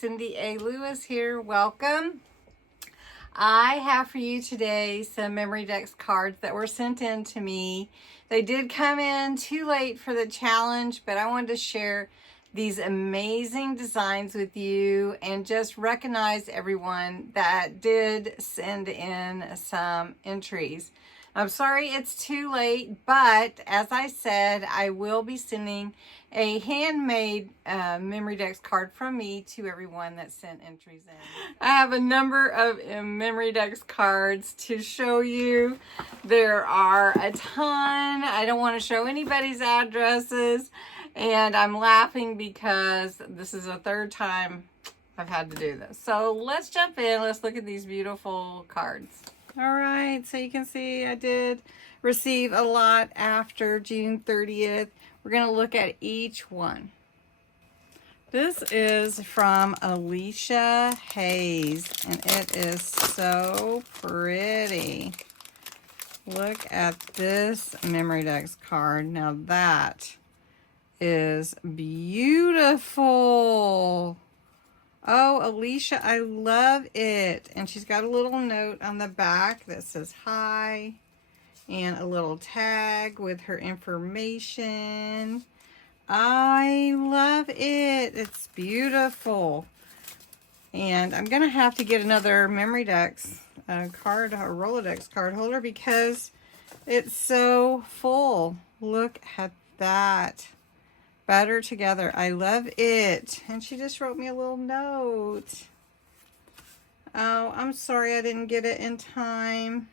Cindy A. Lewis here. Welcome. I have for you today some Memory Dex cards that were sent in to me. They did come in too late for the challenge, but I wanted to share these amazing designs with you and just recognize everyone that did send in some entries. I'm sorry it's too late, but as I said, I will be sending a handmade Memory Dex card from me to everyone that sent entries in. I have a number of Memory Dex cards to show you. There are a ton. I don't want to show anybody's addresses, and I'm laughing because this is the third time I've had to do this. So let's jump in. Let's look at these beautiful cards. All right, so you can see I did receive a lot after June 30th. We're going to look at each one. This is from Alicia Hayes, and it is so pretty. Look at this Memory Dex card. Now that is beautiful. Oh, Alicia, I love it. And she's got a little note on the back that says hi and a little tag with her information. I love it. It's beautiful. And I'm going to have to get another Memory Dex card, a Rolodex card holder, because it's so full. Look at that. Better together. I love it. And she just wrote me a little note. Oh, I'm sorry I didn't get it in time.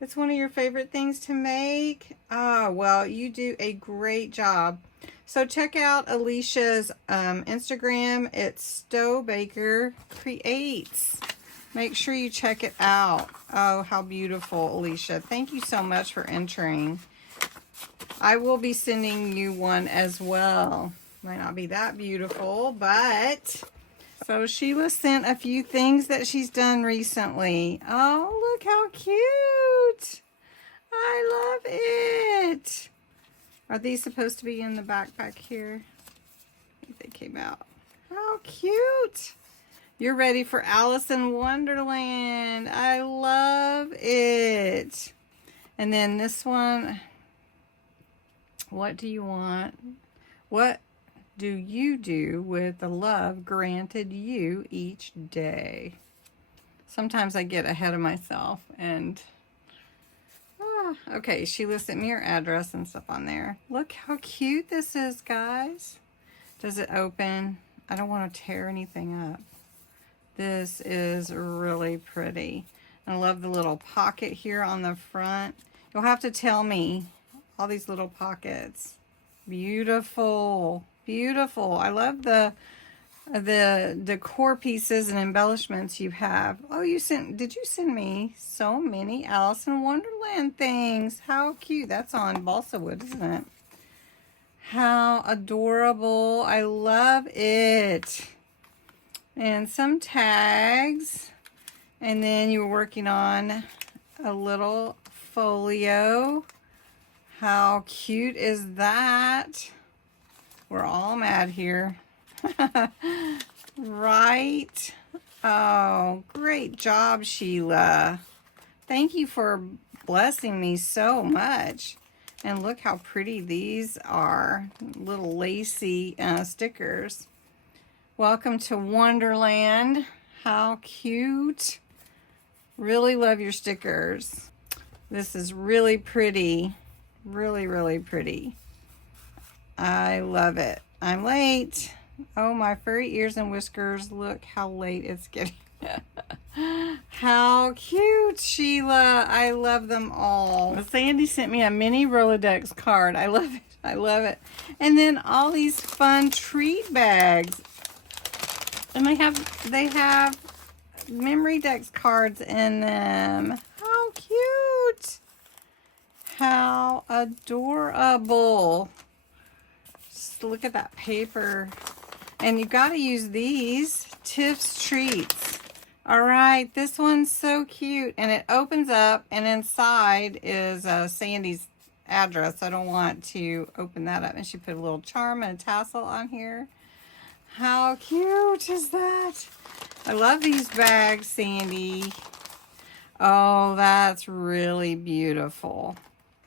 It's one of your favorite things to make. Oh, well, you do a great job. So check out Alicia's Instagram. It's Stowe Baker Creates. Make sure you check it out. Oh, how beautiful, Alicia. Thank you so much for entering. I will be sending you one as well. Might not be that beautiful, but... So Sheila sent a few things that she's done recently. Oh, look how cute. I love it. Are these supposed to be in the backpack here? I think they came out. How cute. You're ready for Alice in Wonderland. I love it. And then this one... What do you want? What do you do with the love granted you each day? Sometimes I get ahead of myself and... okay, Sheila sent me her address and stuff on there. Look how cute this is, guys. Does it open? I don't want to tear anything up. This is really pretty. I love the little pocket here on the front. You'll have to tell me. All these little pockets. Beautiful. Beautiful. I love the decor pieces and embellishments you have. Oh, did you send me so many Alice in Wonderland things? How cute. That's on balsa wood, isn't it? How adorable. I love it. And some tags. And then you were working on a little folio. How cute is that? We're all mad here. Right? Oh, great job, Sheila. Thank you for blessing me so much. And look how pretty these are. Little lacy stickers. Welcome to Wonderland. How cute. Really love your stickers. This is really pretty. Really, really pretty. I love it. I'm late. Oh, my furry ears and whiskers. Look how late it's getting. How cute, Sheila. I love them all. Sandy sent me a mini Rolodex card. I love it. I love it. And then all these fun treat bags. And they have Memory Dex cards in them. How cute. How adorable. Just look at that paper. And you got to use these Tiff's Treats. All right, this one's so cute. And it opens up, and inside is Sandy's address. I don't want to open that up. And she put a little charm and a tassel on here. How cute is that? I love these bags, Sandy. Oh, that's really beautiful.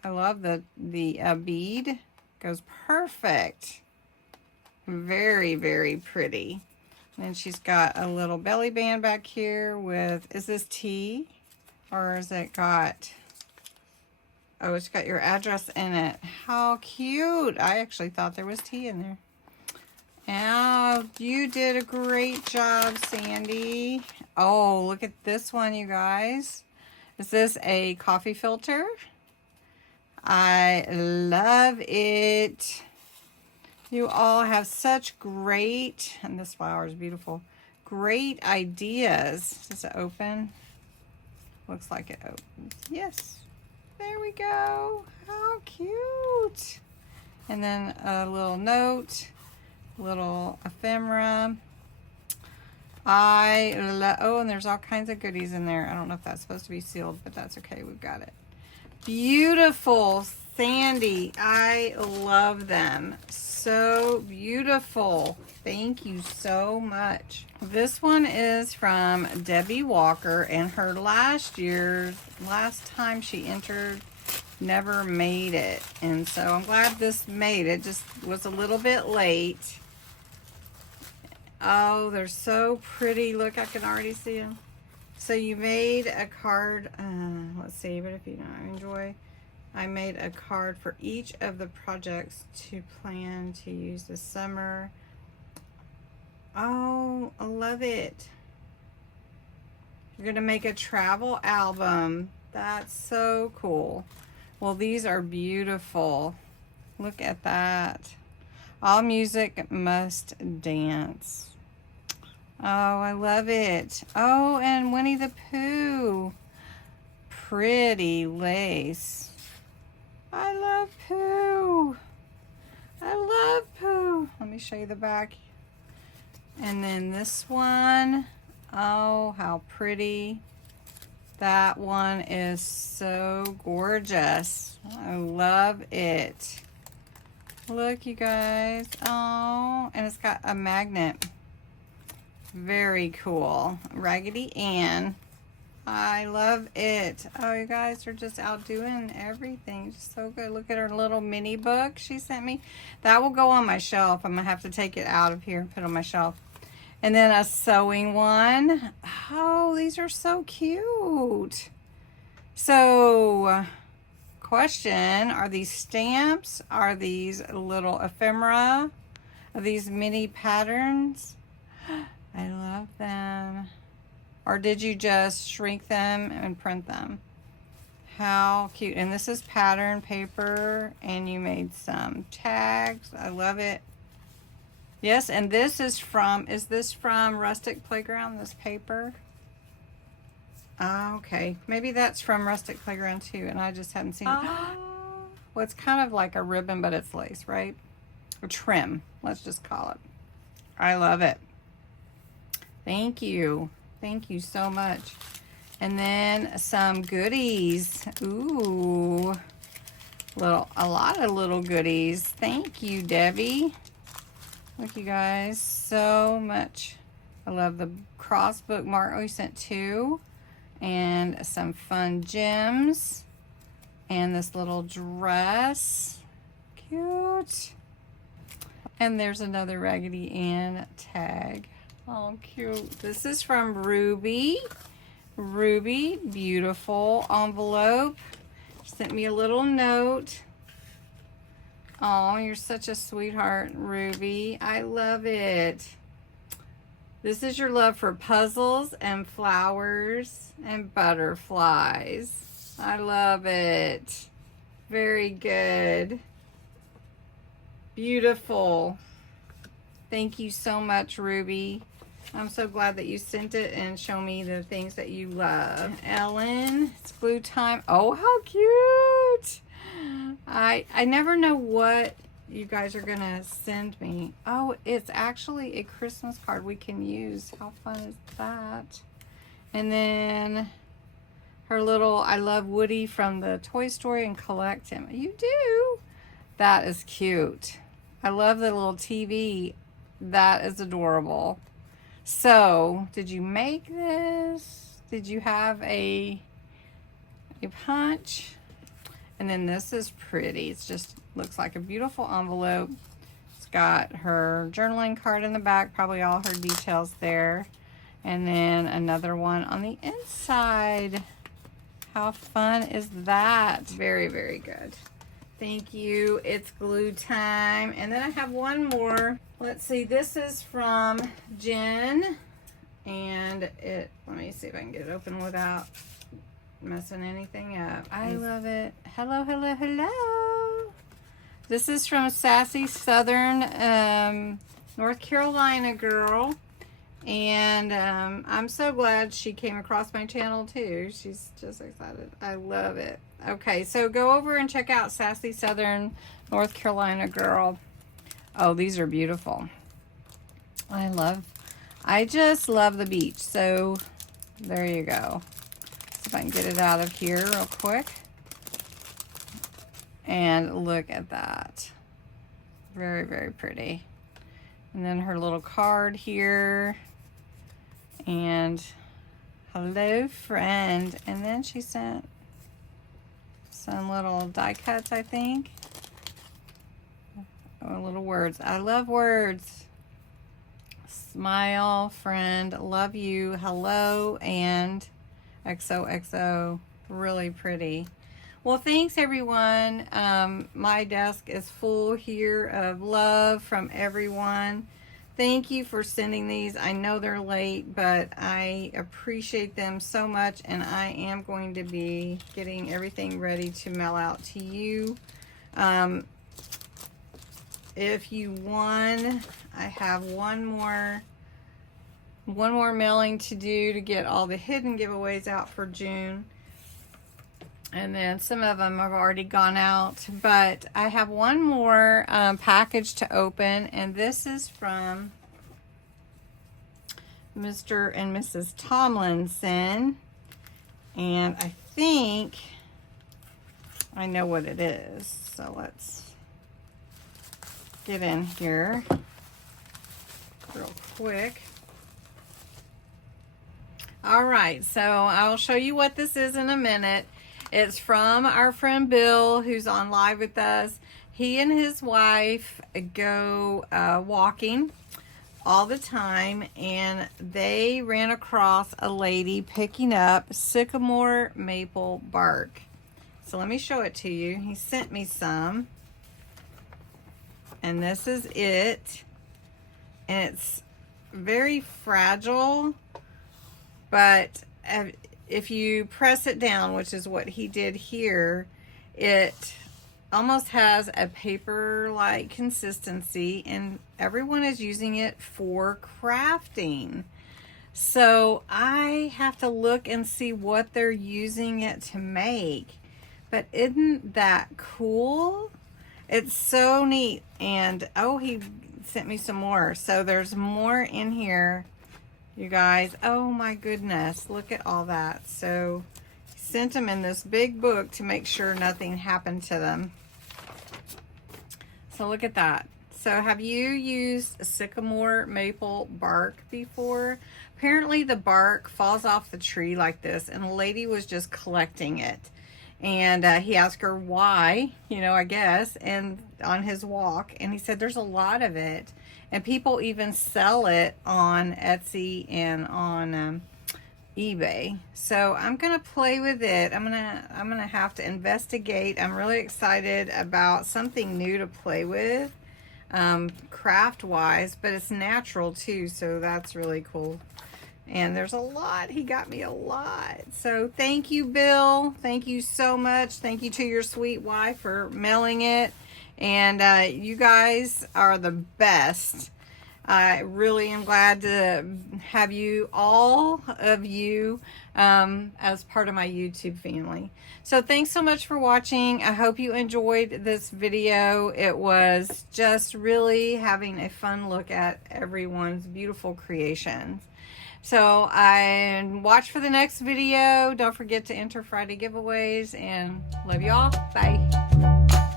I love the bead. Goes perfect. Very, very pretty. And then she's got a little belly band back here with, is this tea? Or is it got, oh, it's got your address in it. How cute. I actually thought there was tea in there. Oh, you did a great job, Sandy. Oh, look at this one, you guys. Is this a coffee filter? I love it. You all have such great, and this flower is beautiful, great ideas. Does it open? Looks like it opens. Yes. There we go. How cute. And then a little note, little ephemera. Oh, and there's all kinds of goodies in there. I don't know if that's supposed to be sealed, but that's okay. We've got it. Beautiful, Sandy. I love them. So beautiful. Thank you so much. This one is from Debbie Walker, and her last time she entered never made it. And so I'm glad this made it. Just was a little bit late. Oh, they're so pretty. Look, I can already see them. So you made a card. Let's see, but if you don't enjoy, I made a card for each of the projects to plan to use this summer. Oh, I love it. You're going to make a travel album. That's so cool. Well, these are beautiful. Look at that. All music must dance. Oh, I love it. Oh, and Winnie the Pooh. Pretty lace. I love Pooh. I love Pooh. Let me show you the back. And then this one. Oh, how pretty. That one is so gorgeous. I love it. Look, you guys. Oh, and it's got a magnet. Very cool. Raggedy Ann. I love it. Oh, you guys are just outdoing everything. Just so good. Look at her little mini book she sent me. That will go on my shelf. I'm going to have to take it out of here and put it on my shelf. And then a sewing one. Oh, these are so cute. So, question, are these stamps? Are these little ephemera? Are these mini patterns? I love them. Or did you just shrink them and print them? How cute. And this is pattern paper, and you made some tags. I love it. Yes, and this is this from Rustic Playground, this paper? Oh, okay. Maybe that's from Rustic Playground too, and I just hadn't seen it. Well, it's kind of like a ribbon, but it's lace, right? Or trim, let's just call it. I love it. Thank you. Thank you so much. And then some goodies. Ooh. A lot of little goodies. Thank you, Debbie. Look, you guys, so much. I love the cross bookmark. Oh, you sent 2. And some fun gems. And this little dress. Cute. And there's another Raggedy Ann tag. Oh, cute. This is from Ruby. Ruby, beautiful envelope. She sent me a little note. Oh, you're such a sweetheart, Ruby. I love it. This is your love for puzzles and flowers and butterflies. I love it. Very good. Beautiful. Thank you so much, Ruby. I'm so glad that you sent it and show me the things that you love. Ellen, it's glue time. Oh, how cute. I never know what you guys are gonna send me. Oh, it's actually a Christmas card we can use. How fun is that? And then her little, I love Woody from the Toy Story and collect him. You do? That is cute. I love the little TV That is adorable. So, did you make this? Did you have a punch? And then this is pretty. It's just looks like a beautiful envelope. It's got her journaling card in the back, probably all her details there. And then another one on the inside. How fun is that? Very, very good. Thank you. It's glue time. And then I have one more. Let's see. This is from Jen. And let me see if I can get it open without messing anything up. I love it. Hello, hello, hello. This is from Sassy Southern North Carolina girl. And I'm so glad she came across my channel too. She's just excited. I love it. Okay, so go over and check out Sassy Southern North Carolina girl. Oh, these are beautiful. I just love the beach. So there you go. See if I can get it out of here real quick. And look at that. Very, very pretty. And then her little card here. And hello, friend. And then she sent some little die cuts, I think. Oh, little words. I love words. Smile, friend, love you, hello, and XOXO. Really pretty. Well, thanks everyone. My desk is full here of love from everyone. Thank you for sending these. I know they're late, but I appreciate them so much, and I am going to be getting everything ready to mail out to you. If you won, I have one more mailing to do to get all the hidden giveaways out for June. And then some of them have already gone out, but I have one more package to open, and this is from Mr. and Mrs. Tomlinson, and I think I know what it is, so let's get in here real quick. All right, so I'll show you what this is in a minute. It's from our friend Bill, who's on live with us. He and his wife go walking all the time, and they ran across a lady picking up sycamore maple bark. So let me show it to you. He sent me some, and this is it. And it's very fragile, but if you press it down, which is what he did here, it almost has a paper-like consistency, and everyone is using it for crafting. So I have to look and see what they're using it to make. But isn't that cool? It's so neat. And oh, he sent me some more. So there's more in here, you guys. Oh my goodness, look at all that. So he sent them in this big book to make sure nothing happened to them. So look at that. So have you used sycamore maple bark before? Apparently the bark falls off the tree like this, and the lady was just collecting it. And he asked her why, you know, I guess, and on his walk, and he said there's a lot of it. And people even sell it on Etsy and on eBay. So I'm gonna play with it. I'm gonna have to investigate. I'm really excited about something new to play with, craft wise, but it's natural too, so that's really cool. And there's a lot. He got me a lot. So thank you, Bill. Thank you so much. Thank you to your sweet wife for mailing it. And you guys are the best. I really am glad to have you, all of you, as part of my YouTube family. So thanks so much for watching. I hope you enjoyed this video. It was just really having a fun look at everyone's beautiful creations. So watch for the next video. Don't forget to enter Friday giveaways, and love you all. Bye.